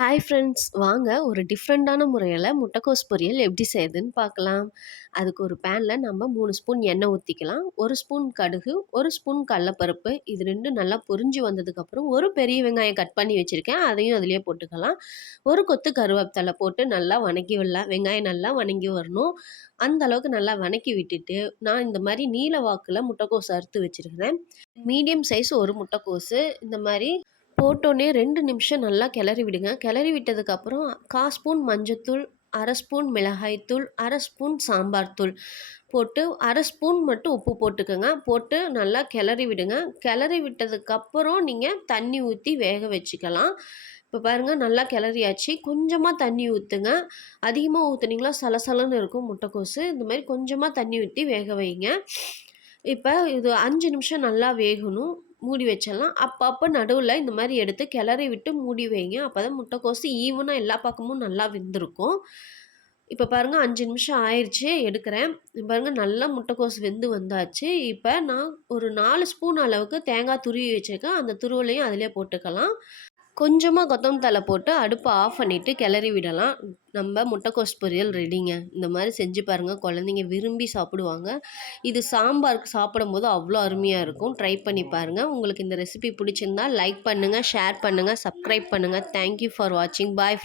Hi friends, வாங்க ஒரு டிஃப்ரெண்ட்டான முறையில முட்டைக்கோஸ் பொரியல் எப்படி செய்யுதுன்னு பார்க்கலாம். அதுக்கு ஒரு பேன்ல நம்ம 3 ஸ்பூன் எண்ணெய் ஊத்திக்கலாம். 1 ஸ்பூன் கடுகு, 1 ஸ்பூன் கடலப்பருப்பு. இது 2ம் நல்லா பொரிஞ்சு வந்ததுக்கப்புறம், ஒரு பெரிய வெங்காயம் கட் பண்ணி வச்சிருக்கேன். அதையும் அதிலேயே போட்டுக்கலாம். ஒரு கொத்து கருவேப்பிலை போட்டு நல்லா வணக்கி விடலாம். வெங்காயம் நல்லா வணங்கி வரணும். அந்த அளவுக்கு நல்லா வணக்கி விட்டுட்டு, நான் இந்த மாரி நீல வாக்குல முட்டைக்கோஸ் அறுத்து வச்சிருக்கிறேன். மீடியம் சைஸ் ஒரு முட்டைக்கோஸு இந்த மாரி போட்டோனே 2 நிமிஷம் நல்லா கிளறி விடுங்க. கிளறி விட்டதுக்கப்புறம் 1/4 ஸ்பூன் மஞ்சத்தூள், 1/2 ஸ்பூன் மிளகாய்த்தூள், 1/2 ஸ்பூன் சாம்பார் தூள் போட்டு 1/2 ஸ்பூன் மட்டும் உப்பு போட்டுக்கங்க. போட்டு நல்லா கிளறி விடுங்க. கிளறி விட்டதுக்கப்புறம் நீங்க தண்ணி ஊத்தி வேக வச்சுக்கலாம். இப்போ பாருங்க நல்லா கிளறியாச்சு. கொஞ்சமா தண்ணி ஊத்துங்க. அதிகமா ஊத்துனீங்களா சலசலன்னு இருக்கும் முட்டைக்கோஸு. இந்த மாரி கொஞ்சமா தண்ணி ஊத்தி வேக வைங்க. இப்ப இது 5 நிமிஷம் நல்லா வேகணும். மூடி வச்சிடலாம். அப்பப்போ நடுவுல இந்த மாரி எடுத்து கிளறி விட்டு மூடி வைங்க. அப்பதான் முட்டைக்கோசு ஈவனா எல்லா பக்கமும் நல்லா வெந்திருக்கும். இப்ப பாருங்க 5 நிமிஷம் ஆயிருச்சு எடுக்கிறேன். பாருங்க நல்லா முட்டைக்கோஸ் வெந்து வந்தாச்சு. இப்ப நான் ஒரு 4 ஸ்பூன் அளவுக்கு தேங்காய் துருவி வச்சிருக்கேன். அந்த துருவலையும் அதிலேயே போட்டுக்கலாம். கொஞ்சமா கொத்தமல்லி தழை போட்டு அடுப்ப ஆஃப் பண்ணிட்டு கிளறி விடலாம். நம்ம முட்டைக்கோஸ் பொரியல் ரெடிங்க. இந்த மாரி செஞ்சு பாருங்க. குழந்தைங்க விரும்பி சாப்பிடுவாங்க. இது சாம்பாருக்கு சாப்பிடும்போது அவ்வளோ அருமையா இருக்கும். ட்ரை பண்ணி பாருங்க. உங்களுக்கு இந்த ரெசிபி பிடிச்சிருந்தா லைக் பண்ணுங்க, ஷேர் பண்ணுங்க, சப்ஸ்கிரைப் பண்ணுங்க. தேங்க் யூ ஃபார் வாட்சிங். பாய்.